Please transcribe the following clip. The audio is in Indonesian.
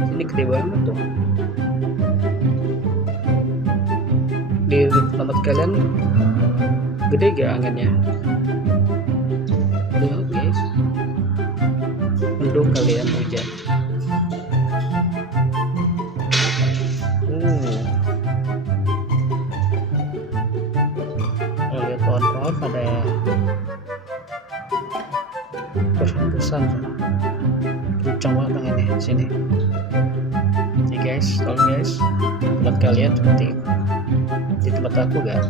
Ini gede banget tuh. Di tempat kalian gede gak anginnya? Lihat guys, mendung kalian hujan. Lihat pohon-pohon pada berhembusan, kencang banget anginnya di sini. Nih guys, tolong guys, tempat kalian seperti di tempat aku gak?